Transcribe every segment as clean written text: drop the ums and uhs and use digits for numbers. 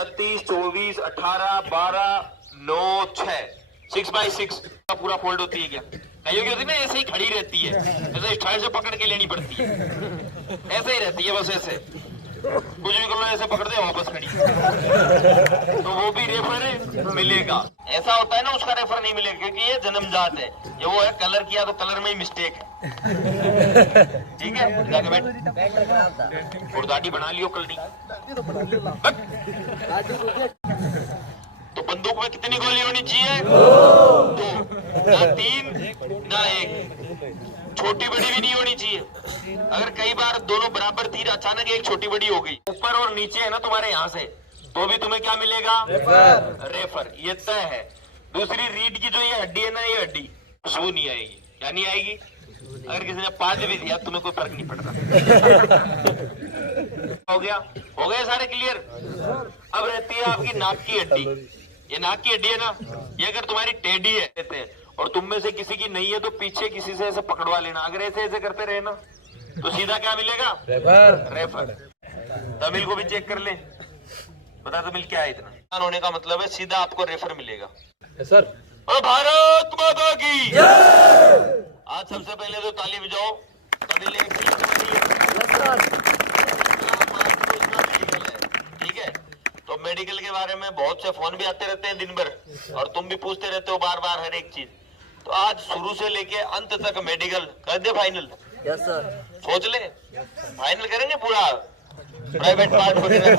36, 24, 18, 12, 9, 6, 6x6 का पूरा fold होती है क्या? कहीं होती है ना, ऐसे ही खड़ी रहती है, ऐसे स्टाइल से पकड़ के लेनी पड़ती है, ऐसे ही रहती है बस ऐसे, कुछ भी कर लो ऐसे पकड़ दे वापस खड़ी, तो वो भी रेफर मिलेगा। ऐसा होता है ना, उसका रेफर नहीं मिलेगा क्योंकि ये जन्मजात है, ये वो है कलर किया तो कलर में ही मिस्टेक है, ठीक है? जाके बैठ और दाढ़ी बना लियो कल नहीं। तो बंदूक में कितनी गोली होनी चाहिए? 2, ना 3 ना 1, छोटी बड़ी भी नहीं होनी चाहिए। अगर कई बार दोनों बराबर थी, अचानक एक छोटी बड़ी हो गई, ऊपर और नीचे है ना तुम्हारे यहाँ से, तो भी तुम्हें क्या मिलेगा? रेफर। ये तय है। दूसरी रीढ़ की जो ये हड्डी है ना, ये हड्डी खुशबू नहीं आएगी। क्या नहीं आएगी? अगर किसी ने 5 भी दिया तुम्हें कोई फर्क नहीं पड़ता। हो गया सारे क्लियर? अब रहती है आपकी नाक की हड्डी। ये नाक की हड्डी है ना, ये अगर तुम्हारी टेढ़ी है कहते हैं और तुम में से किसी की नहीं है तो पीछे किसी से ऐसे पकड़वा लेना। अगर ऐसे ऐसे करते रहे ना तो सीधा क्या मिलेगा? रेफर। तमिल को भी चेक कर ले, बता तमिल क्या है? इतना होने का मतलब है सीधा आपको रेफर मिलेगा। सर भारत माता की आज सबसे पहले तो ताली बजाओ। तमिल एक ठीक है? तो मेडिकल के बारे में बहुत से फोन भी आते रहते हैं दिन भर, और तुम भी पूछते रहते हो बार बार हर एक चीज। तो आज शुरू से लेके अंत तक मेडिकल कर दे फाइनल। Yes sir. सोच ले, फाइनल करेंगे पूरा प्राइवेट पार्ट वगैरह।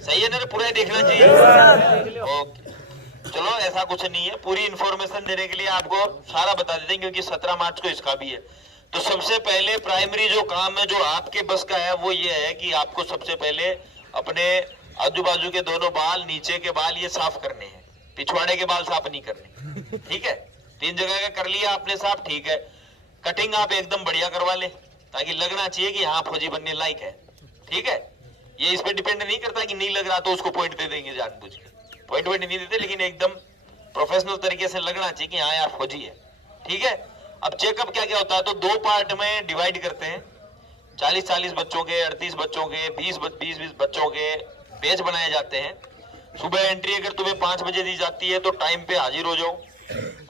सही है ना? पूरा ही देखना चाहिए। ओके चलो, ऐसा कुछ नहीं है, पूरी इंफॉर्मेशन देने के लिए आपको सारा बता देते हैं क्योंकि 17 मार्च को इसका भी है। तो सबसे पहले प्राइमरी जो काम है जो आपके बस का है वो ये है कि आपको सबसे पहले अपने आजू बाजू के दोनों बाल, नीचे के बाल ये साफ करने हैं, पिछवाड़े के बाल साफ नहीं करने। ठीक है? 3 जगह का कर लिया आपने साफ, ठीक है? कटिंग आप एकदम बढ़िया करवा ले ताकि लगना चाहिए कि हाँ फौजी बनने लायक है। ठीक है? ये इस पे डिपेंड नहीं करता कि नहीं लग रहा तो उसको पॉइंट दे देंगे जानबूझ के, पॉइंट नहीं देते, लेकिन एकदम प्रोफेशनल तरीके से लगना चाहिए कि हाँ यार फौजी है। ठीक है? अब चेकअप क्या क्या होता है, तो 2 पार्ट में डिवाइड करते हैं। 40-40 बच्चों के, 38 बच्चों के, 20-20 बच्चों के बैच बनाए जाते हैं। सुबह एंट्री अगर तुम्हें 5 बजे दी जाती है तो टाइम पे हाजिर हो जाओ।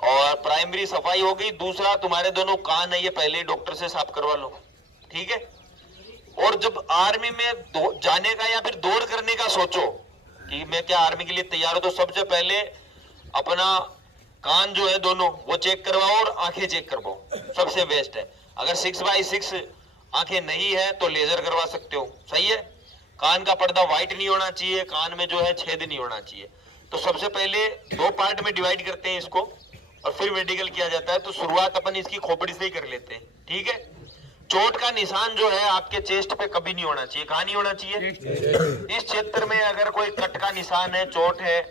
और प्राइमरी सफाई हो गई। दूसरा, तुम्हारे दोनों कान है ये पहले डॉक्टर से साफ करवा लो। ठीक है? और जब आर्मी में जाने का या फिर दौड़ करने का सोचो कि मैं क्या आर्मी के लिए तैयार हूं, तो सबसे पहले अपना कान जो है दोनों वो चेक करवाओ और आंखें चेक करवाओ, सबसे बेस्ट है। अगर 6x6 आंखें नहीं है तो लेजर करवा सकते हो। सही है? कान का पर्दा व्हाइट नहीं होना चाहिए, कान में जो है छेद नहीं होना चाहिए। तो सबसे पहले 2 पार्ट में डिवाइड करते हैं इसको और फिर मेडिकल किया जाता है। तो शुरुआत अपन इसकी खोपड़ी से ही कर लेते हैं। ठीक है? चोट का निशान जो है आपके चेस्ट पे कभी नहीं होना चाहिए। कहाँ नहीं होना चाहिए? इस क्षेत्र में अगर कोई कट का निशान है, चोट है,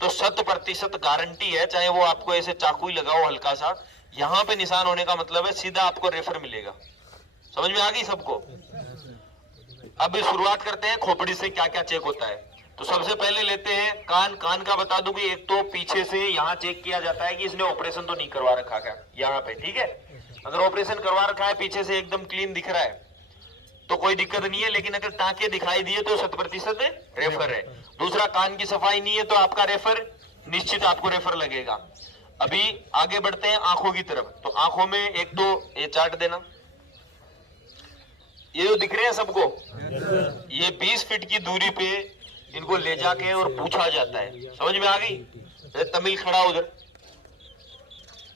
तो 100% गारंटी है, चाहे वो आपको ऐसे चाकू ही लगाओ हल्का सा, यहाँ पे निशान होने का मतलब है सीधा आपको रेफर मिलेगा। समझ में आ गई सबको? अब शुरुआत करते हैं खोपड़ी से क्या क्या चेक होता है। तो सबसे पहले लेते हैं कान। कान का बता दूं कि एक तो पीछे से यहाँ चेक किया जाता है कि इसने ऑपरेशन तो नहीं करवा रखा क्या यहाँ पे। ठीक है? अगर ऑपरेशन करवा रखा है, पीछे से एकदम क्लीन दिख रहा है तो कोई दिक्कत नहीं है, लेकिन अगर टांके दिखाई दिए तो 100% रेफर है। दूसरा, कान की सफाई नहीं है तो आपका रेफर निश्चित आपको रेफर लगेगा। अभी आगे बढ़ते हैं आंखों की तरफ। तो आंखों में एक तो ये चार्ट देना, ये जो दिख रहे हैं सबको, ये 20 फीट की दूरी पे इनको ले जाके और पूछा जाता है। समझ में आ गई? तमिल खड़ा उधर,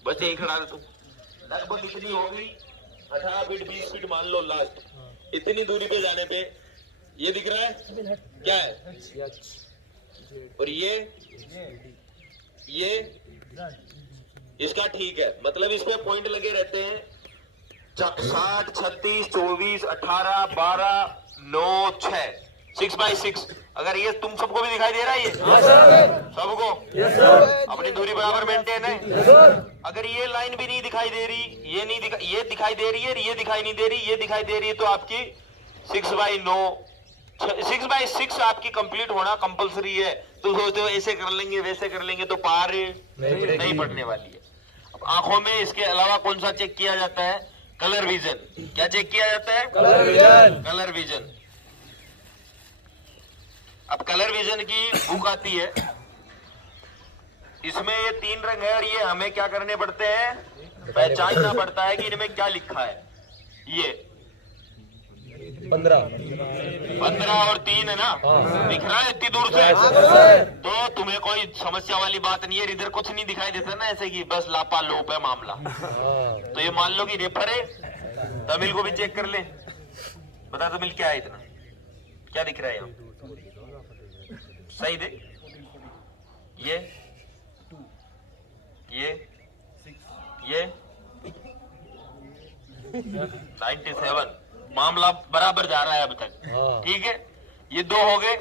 बस यही खड़ा रहे तुम। लगभग इतनी हो गई, 18 फीट 20 फीट मान लो लास्ट। इतनी दूरी पे जाने पे ये दिख रहा है क्या है, और ये इसका ठीक है, मतलब इस पे पॉइंट लगे रहते हैं। 60, 36, 24, 18, 12, 9, 6, 6x6। अगर ये तुम सबको भी दिखाई दे रहा है, ये सबको अपनी दूरी बराबर मेंटेन है। अगर ये लाइन भी नहीं दिखाई दे रही, ये दिखाई दे रही है, ये दिखाई नहीं दे रही, ये दिखाई दे रही है, तो आपकी 6x6 आपकी कंप्लीट होना कंपलसरी है। तो सोचते हो ऐसे कर लेंगे वैसे कर लेंगे तो पार नहीं पड़ने वाली है। अब आंखों में इसके अलावा कौन सा चेक किया जाता है? Colour vision. क्या चेक किया जाता है? Colour vision. कलर विजन की बुक आती है, इसमें ये 3 रंग है और ये हमें क्या करने पड़ते हैं, पहचानना पड़ता है कि इनमें क्या लिखा है। ये 15 और 3 है ना, दिख रहा है इतनी दूर से? तो तुम्हें कोई समस्या वाली बात नहीं है, इधर कुछ नहीं दिखाई देता ना ऐसे कि बस लापा लोप है मामला। तो ये मान लो कि रेफर है। तमिल को भी चेक कर ले, बता तमिल क्या है, इतना क्या दिख रहा है यहाँ, सही दे। ये 97 मामला बराबर जा रहा है अब तक, ठीक है। ये 2 हो गए।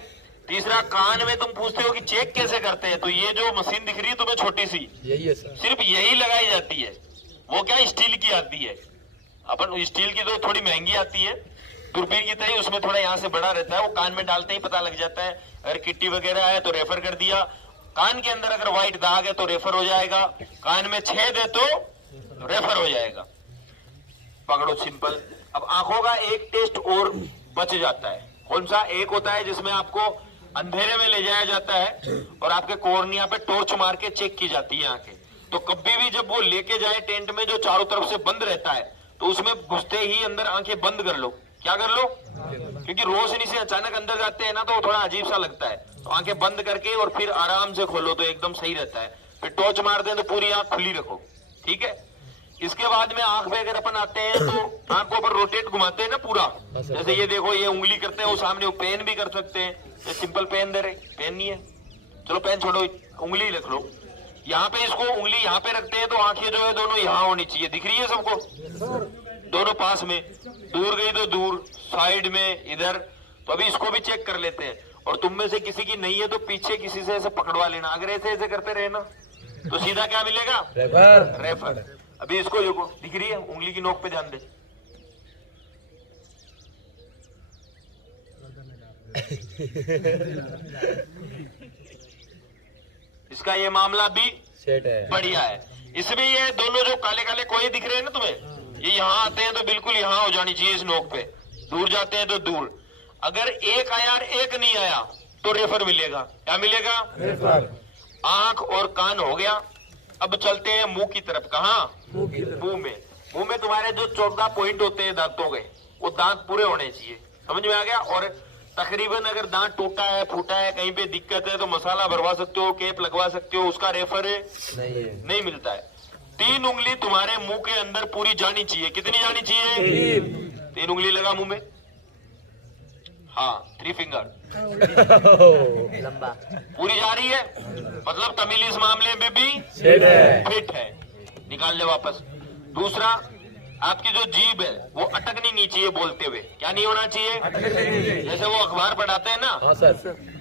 तीसरा, कान में तुम पूछते हो कि चेक कैसे करते हैं, तो ये जो मशीन दिख रही है तुम्हें छोटी सी, यही है सर, सिर्फ यही लगाई जाती है। वो क्या स्टील की आती है, अपन स्टील की तो थोड़ी महंगी आती है, दूरबीन की तरह, उसमें थोड़ा यहाँ से बड़ा रहता है, वो कान में डालते ही पता लग जाता है। अगर किट्टी वगैरह है तो रेफर कर दिया, कान के अंदर अगर व्हाइट दाग है तो रेफर हो जाएगा, कान में छेद है तो रेफर हो जाएगा। पकड़ो, सिंपल। अब आंखों का एक टेस्ट और बच जाता है। कौन सा? एक होता है जिसमें आपको अंधेरे में ले जाया जाता है और आपके कॉर्निया पे टॉर्च मार के चेक की जाती है आंखें। तो कभी भी जब वो लेके जाए टेंट में, जो चारों तरफ से बंद रहता है, तो उसमें घुसते ही अंदर आंखें बंद कर लो। क्या कर लो? क्योंकि रोशनी से अचानक अंदर जाते हैं ना, तो थोड़ा अजीब सा लगता है। तो आंखें बंद करके और फिर आराम से खोलो तो एकदम सही रहता है। फिर टॉर्च मार दें तो पूरी आंख खुली रखो, ठीक है। इसके बाद में आंख में अगर अपन आते हैं तो आंख को ऊपर रोटेट घुमाते हैं ना पूरा, जैसे ये देखो, ये उंगली करते हैं, वो सामने वो पेन भी कर सकते हैं। ये सिंपल पेन दे रहे, पेन नहीं है, चलो पेन छोड़ो, उंगली रख लो। यहाँ पे इसको उंगली यहाँ पे रखते हैं तो आंखें जो है दोनों यहाँ होनी चाहिए। दिख रही है सबको? दोनों पास में, दूर गई तो दूर, साइड में, इधर। तो अभी इसको भी चेक कर लेते हैं। और तुम में से किसी की नहीं है तो पीछे किसी से ऐसे पकड़वा लेना। अगर ऐसे ऐसे करते रहे ना तो सीधा क्या मिलेगा? रेफर। अभी इसको देखो, दिख रही है? उंगली की नोक पे ध्यान दे। इसका ये मामला भी सेट है, बढ़िया है। इसमें ये दोनों जो काले काले कोई दिख रहे हैं ना तुम्हें, ये यहाँ आते हैं तो बिल्कुल यहाँ हो जानी चाहिए इस नोक पे, दूर जाते हैं तो दूर। अगर एक आया और एक नहीं आया तो रेफर मिलेगा। क्या मिलेगा? रेफर। आंख और कान हो गया। अब चलते हैं मुंह की तरफ। कहाँ? मुंह में। मुंह में तुम्हारे जो 14 पॉइंट होते हैं दांतों के, वो दांत पूरे होने चाहिए। समझ में आ गया? और तकरीबन अगर दांत टूटा है, फूटा है, कहीं पे दिक्कत है तो मसाला भरवा सकते हो, केप लगवा सकते हो, उसका रेफर नहीं मिलता है। 3 उंगली तुम्हारे मुंह के अंदर पूरी जानी चाहिए। कितनी जानी चाहिए? 3 उंगली लगा मुंह में। हाँ, 3 फिंगर लंबा पूरी जा रही है, मतलब तमिल इस मामले में भी फिट है। निकाल ले वापस। दूसरा, आपकी जो जीभ है वो अटकनी नहीं चाहिए बोलते हुए। क्या नहीं होना चाहिए? जैसे वो अखबार पढ़ाते हैं ना, हाँ सर,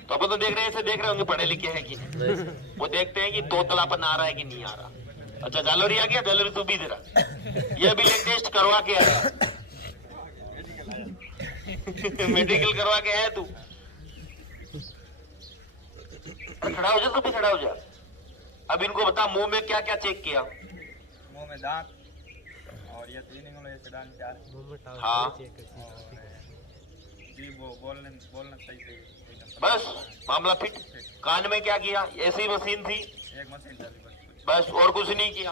तो अपन तो देख रहे हैं, ऐसे देख रहे होंगे पढ़े लिखे हैं कि वो देखते हैं कि तोतलापन आ रहा है कि नहीं आ रहा। अच्छा, जालोरी आ गया? जालोरी तू भी जरा, ये भी लेटेस्ट करवा के आया। मेडिकल करवा के आया तू? खड़ा हो जा, तू भी खड़ा हो जा। अब इनको बता, मुंह में क्या क्या चेक किया? मुंह में दांत और ये 3 उंगलियों से दांत 4। हाँ, जी वो बोलना सही से बस मामला फिट। कान में क्या किया? ऐसी मशीन थी, एक मशीन चली बस, और कुछ नहीं किया।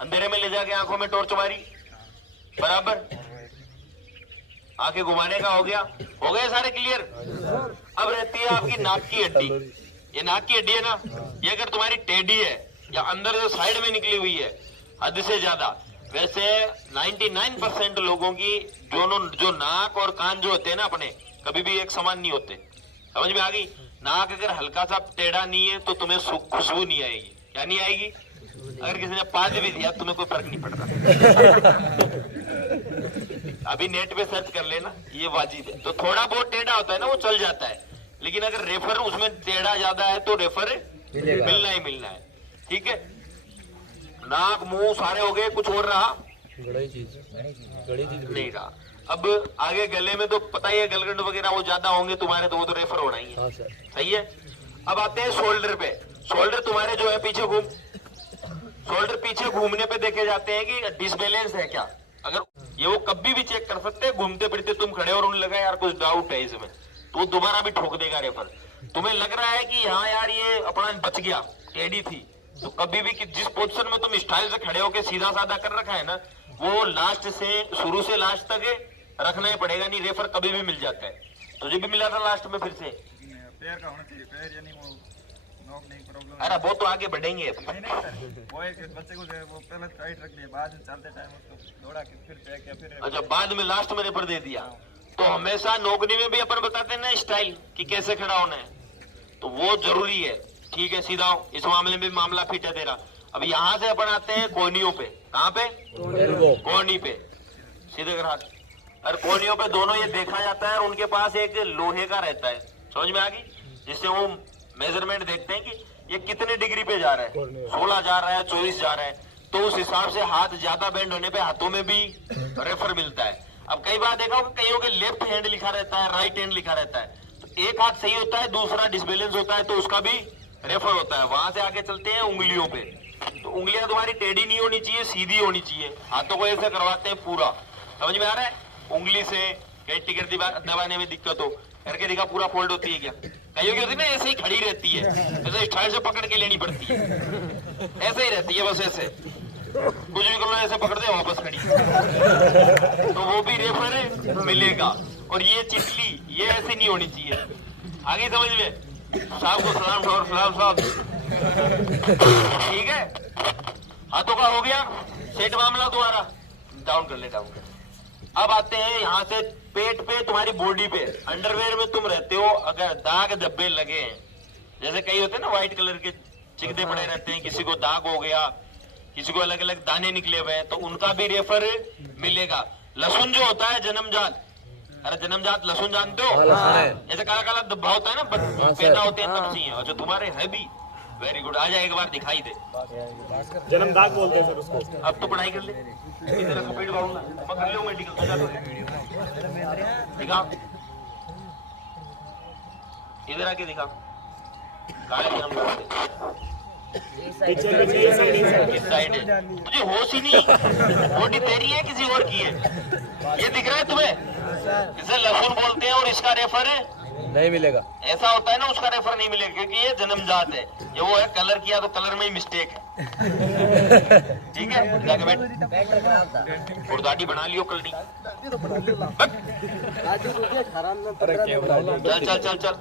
अंधेरे में ले जाके आंखों में टॉर्च मारी, बराबर। आंखें घुमाने का हो गया। हो गए सारे क्लियर? अब रहती है आपकी नाक की हड्डी। ये नाक की हड्डी है ना, ये अगर तुम्हारी टेढ़ी है या अंदर से साइड में निकली हुई है हद से ज्यादा, वैसे 99% लोगों की जो नाक और कान जो होते हैं ना अपने, कभी भी एक समान नहीं होते। समझ में आ गई? नाक अगर हल्का सा टेढ़ा नहीं है तो तुम्हें खुशबू नहीं आएगी। क्या नहीं आएगी? अगर किसी ने पाद भी दिया तुम्हें कोई फर्क नहीं पड़ता। अभी नेट पे सर्च कर लेना, ये वाजिब है। तो थोड़ा बहुत टेढ़ा होता है ना, वो चल जाता है, लेकिन अगर रेफर उसमें टेढ़ा ज्यादा है तो रेफर मिलना ही मिलना है, ठीक है। नाक मुंह सारे हो गए, कुछ और रहा? गड़ी चीज नहीं रहा। अब आगे गले में तो पता ही है, गलगंड वगैरह वो ज्यादा होंगे तुम्हारे, तो वो तो रेफर होना ही है। हाँ सर, सही है। अब आते हैं शोल्डर पे। शोल्डर तुम्हारे जो है पीछे शोल्डर पीछे घूमने पे देखे जाते हैं कि डिसबैलेंस है क्या। अगर ये वो कभी भी चेक कर सकते हैं, घूमते फिरते तुम खड़े और उन्हें लगा यार कुछ डाउट है इसमें, तो वो दोबारा भी ठोक देगा रेफर। तुम्हें लग रहा है कि हाँ यार ये अपना बच गया, टेढ़ी थी, तो कभी भी जिस पोजीशन में तुम स्टाइल से खड़े होके सीधा साधा कर रखा है ना, वो लास्ट से शुरू से लास्ट तक रखना ही पड़ेगा, नहीं रेफर कभी भी मिल जाता है। तुझे भी मिला था लास्ट में फिर से? पैर का होना चाहिए, पैर यानी वो नॉक नहीं प्रॉब्लम। अरे वो तो आगे बढ़ेंगे। नहीं नहीं सर, वो एक बच्चे को जो है वो पहले टाइट रख लिया, बाद में चलते टाइम उसको दौड़ा के फिर चेक किया, फिर अच्छा बाद में लास्ट में रेफर दे दिया। तो हमेशा नौकरी में भी अपन बताते हैं ना स्टाइल कि कैसे खड़ा होना है, तो वो जरूरी है। ठीक है सीधा हो, इस मामले में मामला फिट है तेरा। अब यहाँ से अपन आते हैं कोहनियों पे। कहाँ पे? कोहनी पे सीधे कर हाथ। और कोहनियों पे दोनों ये देखा जाता है और उनके पास एक लोहे का रहता है, समझ में आ गई, जिससे वो मेजरमेंट देखते हैं कि ये कितने डिग्री पे जा रहा है, 16 जा रहा है, 24 जा रहा है, तो उस हिसाब से हाथ ज्यादा बेंड होने पे हाथों में भी रेफर मिलता है। अब कई बार देखा होगा कईयों के लेफ्ट हैंड लिखा रहता है, राइट हैंड लिखा रहता है, तो एक हाथ सही होता है, दूसरा डिसबैलेंस होता है, तो उसका भी रेफर होता है। वहां से आगे चलते हैं उंगलियों पे। तो उंगलियां तुम्हारी टेढ़ी नहीं होनी चाहिए, सीधी होनी चाहिए। हाथों को ऐसे करवाते हैं पूरा, समझ में आ रहा है? उंगली से कहीं टिकट दबाने में दिक्कत हो, करके दिखा पूरा फोल्ड होती है क्या? कईयों की होती है ना ऐसे ही खड़ी रहती है, ऐसे स्टाइल से पकड़ के लेनी पड़ती है, ऐसे ही रहती है बस ऐसे, कुछ भी कर लो ऐसे पकड़ दे वापस खड़ी, तो वो भी रेफर मिलेगा। और ये चिटली ये ऐसे नहीं होनी चाहिए। आगे समझ में? साहब को सलाम साहब, ठीक है? हाथों का हो गया सेट मामला तुम्हारा, डाउन कर ले, डाउन कर। अब आते हैं यहाँ से पेट पे, तुम्हारी बॉडी पे, अंडरवेयर में तुम रहते हो, अगर दाग धब्बे लगे हैं, जैसे कई होते हैं ना व्हाइट कलर के चिकदे पड़े रहते हैं, किसी को दाग हो गया, किसी को अलग अलग दाने निकले हुए हैं, तो उनका भी रेफर मिलेगा। लहसुन जो होता है जन्मजात, अरे जन्मजात लहसुन जानते हो? ऐसे काला काला धब्बा होता है ना, पैदा होते हैं तब से। अच्छा तुम्हारे है भी, वेरी गुड। आ जाए एक बार दिखाई दे, जन्म दाग बोलते हैं सर उसको। अब तो पढ़ाई कर ले, इधर का पेट भरूंगा मैं, कर लो मेडिकल, दिखा इधर आके दिखा, काले किस साइड है? तुझे होश ही नहीं, बॉडी तेरी है किसी और की है? ये दिख रहा है तुम्हें? इसे लहसुन बोलते हैं और इसका रेफर है नहीं मिलेगा। ऐसा होता है ना, उसका रेफर नहीं मिलेगा क्योंकि ये जन्मजात है। ये वो है कलर किया तो कलर में ही मिस्टेक है, ठीक है? जाके बैठ और दाढ़ी बना लियो कल नहीं। चल चल चल चल,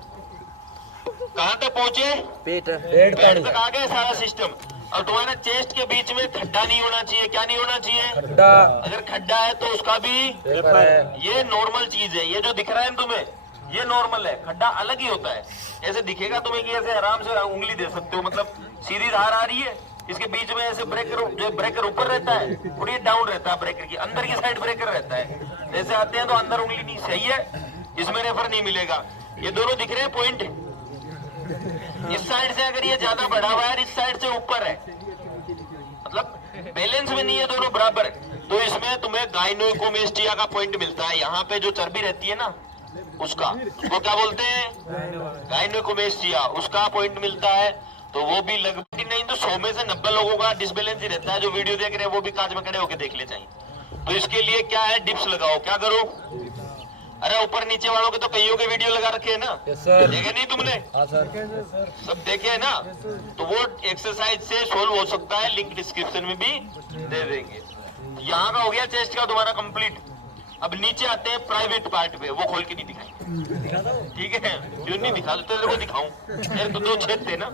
कहाँ तक पहुँचे? पेट पेट तक आ गए सारा सिस्टम। और तुम्हारे चेस्ट के बीच में खड्डा नहीं होना चाहिए। क्या नहीं होना चाहिए? खड्डा। अगर खड्डा है तो उसका भी ये नॉर्मल चीज है। ये जो दिख रहा है तुम्हें ये नॉर्मल है, खड्डा अलग ही होता है। ऐसे दिखेगा तुम्हें कि ऐसे आराम से उंगली दे सकते हो, मतलब सीधी धार आ रही है, इसके बीच में ऐसे ब्रेकर, जो ब्रेकर ऊपर रहता है और ये डाउन रहता है, ब्रेकर की अंदर की साइड ब्रेकर रहता है। जैसे आते हैं तो अंदर उंगली नहीं, सही है, इसमें रेफर नहीं मिलेगा। ये दोनों दिख रहे हैं पॉइंट, इस साइड से अगर ये ज्यादा बढ़ा हुआ है, इस साइड से ऊपर है, मतलब बैलेंस में नहीं है, दोनों बराबर। तो इसमें तुम्हें गाइनोकोमेस्टिया का पॉइंट मिलता है। यहाँ पे जो चर्बी रहती है ना उसका, उसको क्या बोलते हैं? गाइनोकोमेस्टिया, उसका पॉइंट मिलता है। तो वो भी लगभग नहीं तो 100 में से 90 लोगों का डिसबैलेंस ही रहता है। जो वीडियो देख रहे हैं वो भी कांच में खड़े होकर देख ले चाहिए। तो इसके लिए क्या है, डिप्स लगाओ। क्या करो? अरे ऊपर नीचे वालों के तो कईयों के वीडियो लगा रखे है ना, देखे नहीं तुमने? सब देखे है ना? तो वो एक्सरसाइज से सोल्व हो सकता है, लिंक डिस्क्रिप्शन में भी दे देंगे। यहाँ का हो गया चेस्ट का तुम्हारा कंप्लीट। अब नीचे आते हैं प्राइवेट पार्ट पे, वो खोल के नहीं दिखाई, ठीक है? क्यों नहीं दिखा? तेरे को दिखाऊं? मेरे तो 2 छेद थे ना।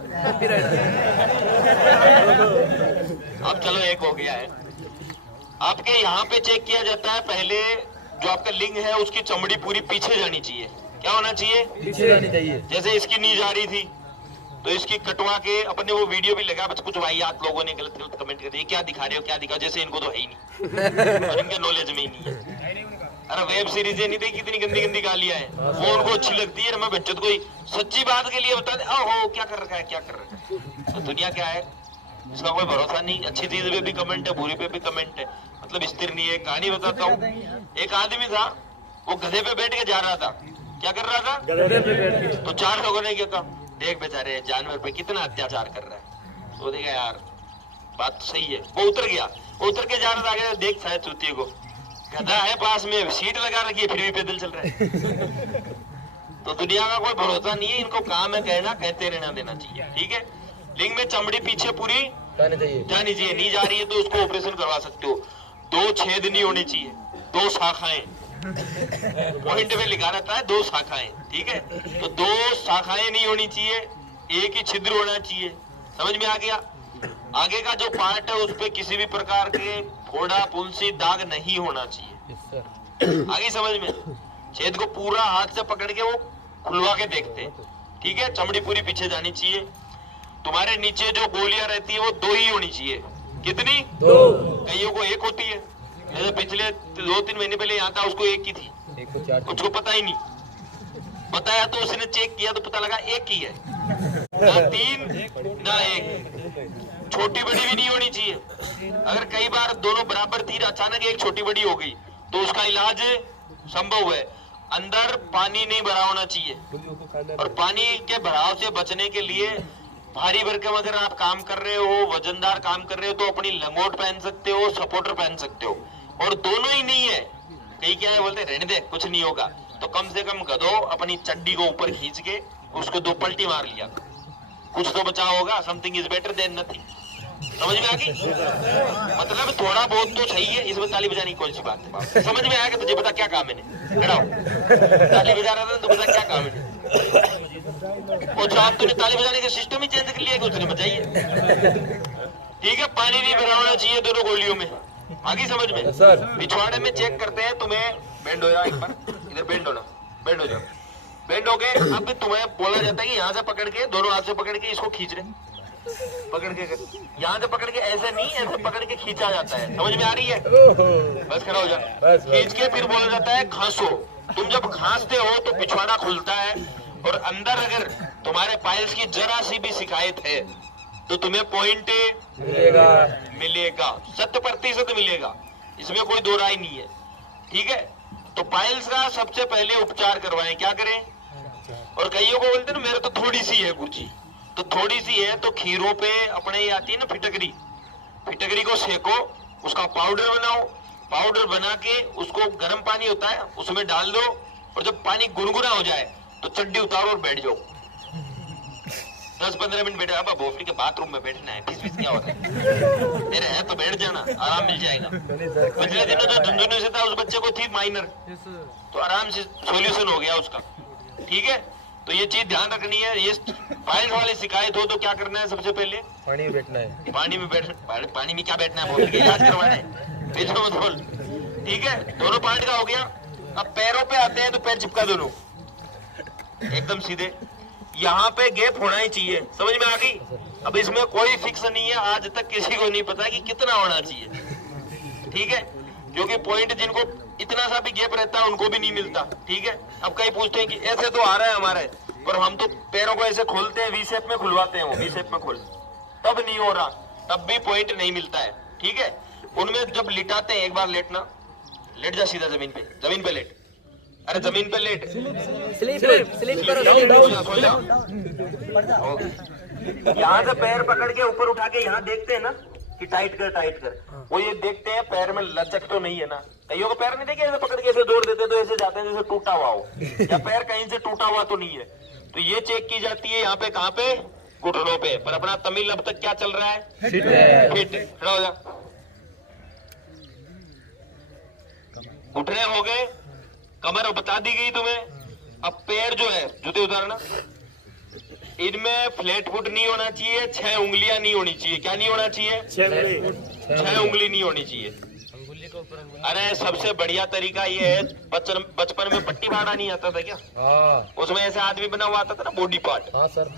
अब चलो एक हो गया है। आपके यहाँ पे चेक किया जाता है, पहले जो आपका लिंग है उसकी चमड़ी पूरी पीछे जानी चाहिए। क्या होना चाहिए? पीछे जानी चाहिए। जैसे इसकी नी जा रही थी तो इसकी कटवा के, अपने वो वीडियो भी लगा, बस कुछ वाहियात लोगों ने गलत गलत कमेंट कर दिए, क्या दिखा रहे हो क्या दिखा, जैसे इनको तो है ही नहीं और इनके नॉलेज में ही नहीं है। अरे वेब सीरीज नहीं देखी, कितनी गंदी गंदी गालियां हैं, वो उनको अच्छी लगती है। मैं बच्चों कोई सच्ची बात के लिए बता दे, ओहो क्या कर रखा है, क्या कर रखा है। तो दुनिया क्या है, इसका कोई भरोसा नहीं। अच्छी चीज पे भी कमेंट है, बुरी पे भी कमेंट है, मतलब स्थिर नहीं है। कहानी बताता हूँ, एक आदमी था, वो गधे पे बैठ के जा रहा था। क्या कर रहा था? गधे पे बैठ के। तो 4 लोगों ने क्या कहा, देख बेचारे जानवर पे कितना अत्याचार कर रहा है। तो देखा यार बात तो सही है। वो उतर गया, वो उतर के जा रहा था, देख शायद चूतिए को, गधा है पास में, सीट लगा रखी है, फिर भी पैदल चल रहा है। तो दुनिया का कोई भरोसा नहीं है, इनको काम है कहना, कहते रहना देना चाहिए। ठीक है, लिंग में चमड़ी पीछे पूरी जानी चाहिए, जानी चाहिए, नहीं जा रही है तो उसको ऑपरेशन करवा सकते हो। 2 छेद नहीं होनी चाहिए, 2 शाखाएं, पॉइंट में लिखा रहता है 2 शाखाएं। ठीक है, तो 2 शाखाएं नहीं होनी चाहिए, एक ही छिद्र होना चाहिए। समझ में आ गया? आगे का जो पार्ट है उस पे किसी भी प्रकार के फोड़ा फुंसी दाग नहीं होना चाहिए। आगे समझ में? छेद को पूरा हाथ से पकड़ के वो खुलवा के देखते हैं। ठीक है, चमड़ी पूरी पीछे जानी चाहिए। तुम्हारे नीचे जो गोलियां रहती है वो 2 ही होनी चाहिए। कितनी? 2। कईयों को 1 होती है, जैसे पिछले 2-3 महीने पहले यहाँ था उसको 1 की थी, 1 को 4 उसको पता ही नहीं, बताया तो उसने चेक किया तो पता लगा 1 ही है, ना 3 ना 1। छोटी बड़ी भी नहीं होनी चाहिए। अगर कई बार दोनों बराबर थी, अचानक एक छोटी बड़ी हो गई तो उसका इलाज संभव है। अंदर पानी नहीं भरा होना चाहिए, और पानी के भराव से बचने के लिए भारी भरकम अगर आप काम कर रहे हो, वजनदार काम कर रहे हो, तो अपनी लंगोट पहन सकते हो, सपोर्टर पहन सकते हो। और दोनों ही नहीं है, कई क्या है बोलते रहने दे कुछ नहीं होगा, तो कम से कम गधो अपनी चड्डी को ऊपर खींच के उसको 2 पलटी मार लिया, कुछ तो बचाव होगा। Something is better than nothing. समझ में आ गई? मतलब थोड़ा बहुत तो चाहिए, इसमें ताली बजाने की कौन सी बात है? समझ में आएगा? तुझे पता क्या काम है? खड़ा हो, ताली बजा रहा था तो पता क्या काम है? और आप तूने ताली बजाने का सिस्टम ही चेंज कर लिया कि उसने बजाइए। ठीक है, पानी नहीं भरा होना चाहिए दोनों गोलियों में। आगे समझ में? पिछवाड़े में चेक करते हैं तुम्हें, बेंड हो जाओ एक बार, इधर बेंड होना, बेंड हो जाओ, बेंड हो गए। अब तुम्हें बोला जाता है कि यहाँ से पकड़ के, दोनों हाथ से पकड़ के इसको खींच रहे, पकड़ के यहाँ से पकड़ के, ऐसे नहीं, ऐसे पकड़ के खींचा जाता है। समझ में आ रही है? बस खड़ा हो जा, खींच के फिर बोला जाता है खांसो। तुम जब खांसते हो तो पिछवाड़ा खुलता है, और अंदर अगर तुम्हारे पाइल्स की जरा सी भी शिकायत है तो तुम्हें पॉइंट मिलेगा, 100% मिलेगा, इसमें कोई दो राय नहीं है। ठीक है, तो पाइल्स का सबसे पहले उपचार करवाएं। क्या करें? और कईयों को बोलते हैं ना मेरे तो थोड़ी सी है गुरुजी, तो थोड़ी सी है तो खीरों पे अपने ये आती है ना फिटकरी, फिटकरी को सेको, उसका पाउडर बनाओ, पाउडर बना के उसको गर्म पानी होता है उसमें डाल दो, और जब पानी गुनगुना हो जाए तो चड्डी उतारो और बैठ जाओ। 10-15 मिनट बैठे। अब भोपड़ी के बाथरूम में बैठना है, 20 क्या होता है? तेरे है तो बैठ जाना, आराम मिल जाएगा। पिछले दिनों जो झुंझुनू से था उस बच्चे को थी माइनर, तो आराम से सोल्यूशन हो गया उसका। ठीक है, तो ये चीज ध्यान रखनी है। ये पाइल्स वाली शिकायत हो तो क्या करना है? सबसे पहले पानी में बैठना है। पानी में बैठ, पानी में क्या बैठना है? बोल के इलाज करवाना है, बीचों मत बोल। ठीक है, दोनों पार्ट का हो गया। अब पैरों पे आते हैं तो पैर चिपका दोनों एकदम सीधे, यहाँ पे गैप होना ही चाहिए। समझ में आ गई? अब इसमें कोई फिक्स नहीं है, आज तक किसी को नहीं पता कि कितना होना चाहिए। ठीक है, क्योंकि पॉइंट जिनको इतना सा भी गैप रहता है उनको भी नहीं मिलता। ठीक है, अब कई पूछते हैं कि ऐसे तो आ रहा है हमारे, पर हम तो पैरों को ऐसे खोलते हैं, वी शेप में खुलवाते हैं, वो वी शेप में खोल, तब नहीं हो रहा, तब भी पॉइंट नहीं मिलता है। ठीक है, उनमें जब लिटाते हैं, एक बार लेटना, लेट जा सीधा जमीन पे, जमीन पे लेट, अरे जमीन पे लेट, यहाँ से पैर पकड़ के ऊपर उठा के यहाँ देखते हैं ना कि टाइट कर, टाइट कर, वो ये देखते हैं पैर में लचक तो नहीं है ना। कईयों को पैर नहीं देखे, ऐसे पकड़ के ऐसे जोड़ देते तो ऐसे जाते हैं जैसे टूटा हुआ हो, या पैर कहीं से टूटा हुआ तो नहीं है। तो ये चेक की जाती है यहाँ पे, कहाँ पे? घुटनों पे। पर अपना तमिल अब तक क्या चल रहा है? फिट। खड़ा हो जा, घुटने हो गए, कमर बता दी गई तुम्हें। अब पैर जो है, जूते उतारना, इनमें फ्लैट फुट नहीं होना चाहिए, 6 उंगलियां नहीं होनी चाहिए। क्या नहीं होना चाहिए? 6 उंगली नहीं होनी चाहिए। अरे सबसे बढ़िया तरीका ये है, बचपन में पट्टी बांधा नहीं आता था क्या? उसमें ऐसे आदमी बना हुआ आता था ना, बॉडी पार्ट। हाँ सर,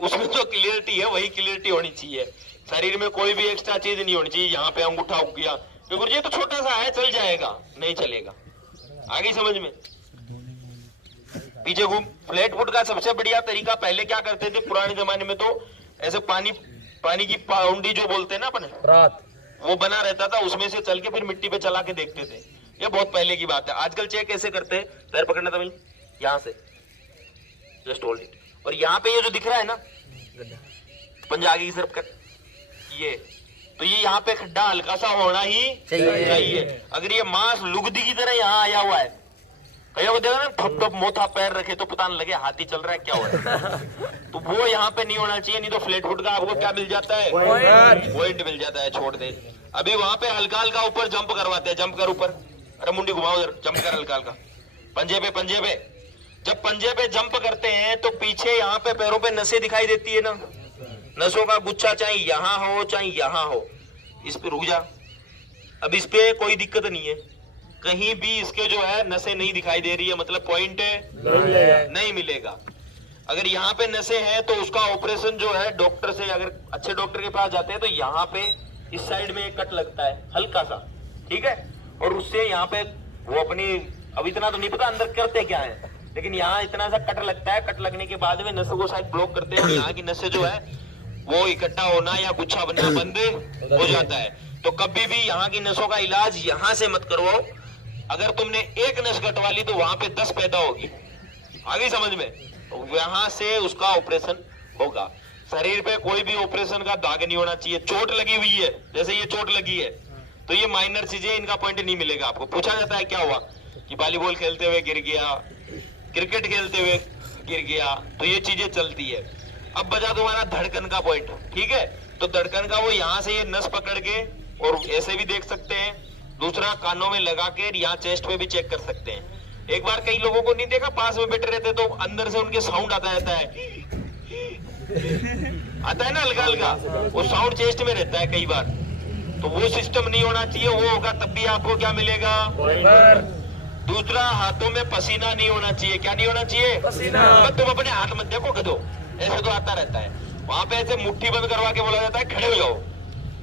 उसमें जो क्लियरिटी है वही क्लियरिटी होनी चाहिए। शरीर में कोई भी एक्स्ट्रा चीज नहीं होनी चाहिए। यहाँ पे अंगूठा उग गया, ये तो छोटा सा है, चल जाएगा, नहीं चलेगा। आगे समझ में? पीछे घूम। फ्लैट फुट का सबसे बढ़िया तरीका, पहले क्या करते थे पुराने जमाने में, तो ऐसे पानी की पाउंडी जो बोलते हैं ना अपने, वो बना रहता था, उसमें से चल के फिर मिट्टी पे चला के देखते थे। ये बहुत पहले की बात है। आजकल चेक कैसे करते हैं? पैर पकड़ना तमिल, यहाँ से जस्ट होल्ड इट, और यहाँ पे ये जो दिख रहा है ना पंजा आगे की तरफ कर, ये तो ये यहाँ पे खड्डा हल्का सा होना ही चाहिए। अगर ये मांस लुगदी की तरह यहाँ आया हुआ है कईयों को देखा ना, ठप ठप मोथा पैर रखे तो पता न लगे हाथी चल रहा है क्या हो रहा है। तो वो यहाँ पे नहीं होना चाहिए, नहीं तो फ्लैट फुट का आपको क्या मिल जाता है, पॉइंट मिल जाता है, छोड़ दे। अभी वहां पे हल्का हल्का ऊपर जंप करवाते हैं, जंप कर ऊपर, अरे मुंडी घुमाओ उधर, जंप कर हल्का हल्का पंजे पे, पंजे पे। जब पंजे पे जंप करते हैं तो पीछे यहाँ पे पैरों पे नसें दिखाई देती है ना, नसों का गुच्छा चाहे यहाँ हो चाहे यहाँ हो, इस पे रुक जा। अब इस पे कोई दिक्कत नहीं है, कहीं भी इसके जो है नसें नहीं दिखाई दे रही है, मतलब पॉइंट नहीं मिलेगा। अगर यहाँ पे नसें हैं तो उसका ऑपरेशन जो है डॉक्टर से, अगर अच्छे डॉक्टर के पास जाते हैं तो यहाँ पे इस साइड में एक कट लगता है हल्का सा, ठीक है, और उससे यहाँ पे वो अपनी, अब इतना तो नहीं पता अंदर करते क्या है, लेकिन यहाँ इतना सा कट लगता है, कट लगने के बाद में नसों को शायद ब्लॉक करते हैं, यहाँ की नसें जो है वो इकट्ठा होना या गुच्छा बनना बंद हो जाता है। तो कभी भी यहाँ की नसों का इलाज यहाँ से मत करवाओ, अगर तुमने एक नस कटवा ली तो वहां पे 10 पैदा होगी, आगे समझ में, तो वहां से उसका ऑपरेशन होगा। शरीर पे कोई भी ऑपरेशन का दाग नहीं होना चाहिए। चोट लगी हुई है, जैसे ये चोट लगी है तो ये माइनर चीजें, इनका पॉइंट नहीं मिलेगा आपको। पूछा जाता है क्या हुआ, कि वॉलीबॉल खेलते हुए गिर गया, क्रिकेट खेलते हुए गिर गया, तो ये चीजें चलती है। अब बचा तुम्हारा धड़कन का पॉइंट, ठीक है, तो धड़कन का वो यहाँ से ये नस पकड़ के, और ऐसे भी देख सकते हैं, दूसरा कानों में लगा के यहाँ चेस्ट पे भी चेक कर सकते हैं। एक बार कई लोगों को नहीं देखा, पास में बैठे रहते तो अंदर से उनके साउंड आता रहता है, आता है ना हल्का हल्का, वो साउंड चेस्ट में रहता है कई बार, तो वो सिस्टम नहीं होना चाहिए। वो होगा तब भी आपको क्या मिलेगा, दूसरा हाथों में पसीना नहीं होना चाहिए। क्या नहीं होना चाहिए, पसीना। तुम अपने हाथ मत देखो कदो, ऐसे तो आता रहता है, वहां पे ऐसे मुट्ठी बंद करवा के बोला जाता है खड़े हो जाओ।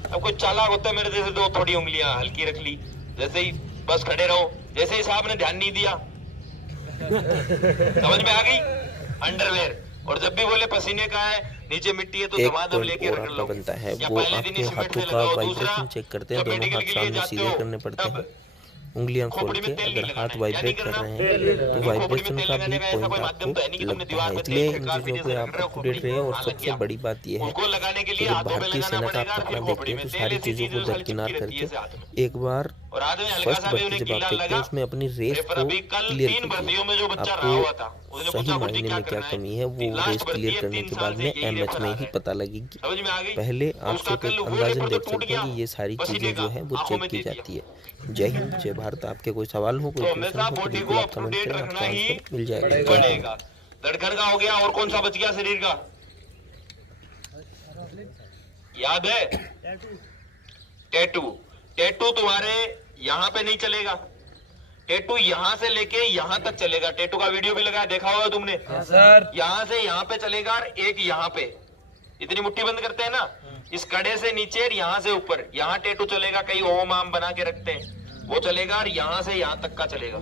अब कुछ चालाक होता है मेरे जैसे, तो थोड़ी उंगलियां हल्की रख ली, जैसे ही बस खड़े रहो, जैसे ही साहब ने ध्यान नहीं दिया, समझ में आ गई, अंडरवेयर। और जब भी बोले पसीने का है, नीचे मिट्टी है तो धमाधम लेके रख लो, बनता है या वो पहले दिन ही आपके सीमेंट हाथों से का लगाओ। वाइब्रेशन चेक करते हैं, दोनों हाथ सामने सीधे करने पड़ते हैं, उंगलियां खोल के, अगर हाथ वाइब्रेट कर रहे हैं तो वाइब्रेशन का भी पॉइंट आपको लगता है। इसलिए इन चीज़ों पे आप अपडेट रहे। और सबसे बड़ी बात यह है कि जब भारतीय सेना का आप कपड़ा देखते हैं तो सारी चीज़ों को दरकिनार करके एक बार फर्स्ट भर्ती जब आप देखते हैं उसमें अपनी रेस को क्लियर कीजिए। आपको सही मायने में क्या कमी है वो रेस क्लियर करने के बाद में एमएच में ही पता लगेगी। पहले आप सिर्फ एक अंदाजन देख सकते हैं कि ये सारी चीज़ें जो है वो चेक की जाती है। जय हिंद, जय भारत। आपके कोई सवाल हो, कोई क्वेश्चन हो तो बिल्कुल आप कमेंट करें, आपको आंसर मिल जाएगा। धड़कन का हो गया, और कौन सा बच गया शरीर का, याद है, टैटू। टैटू तुम्हारे यहाँ पे नहीं चलेगा, टैटू यहाँ से लेके यहाँ तक चलेगा। टैटू का वीडियो भी लगाया, देखा होगा तुमने सर। यहाँ से यहाँ पे चलेगा और एक यहाँ पे, इतनी मुट्ठी बंद करते हैं ना, इस कड़े से नीचे, यहाँ से ऊपर, यहाँ टैटू चलेगा। कई ओम आम बना के रखते हैं, वो चलेगा, और यहाँ से यहाँ तक का चलेगा।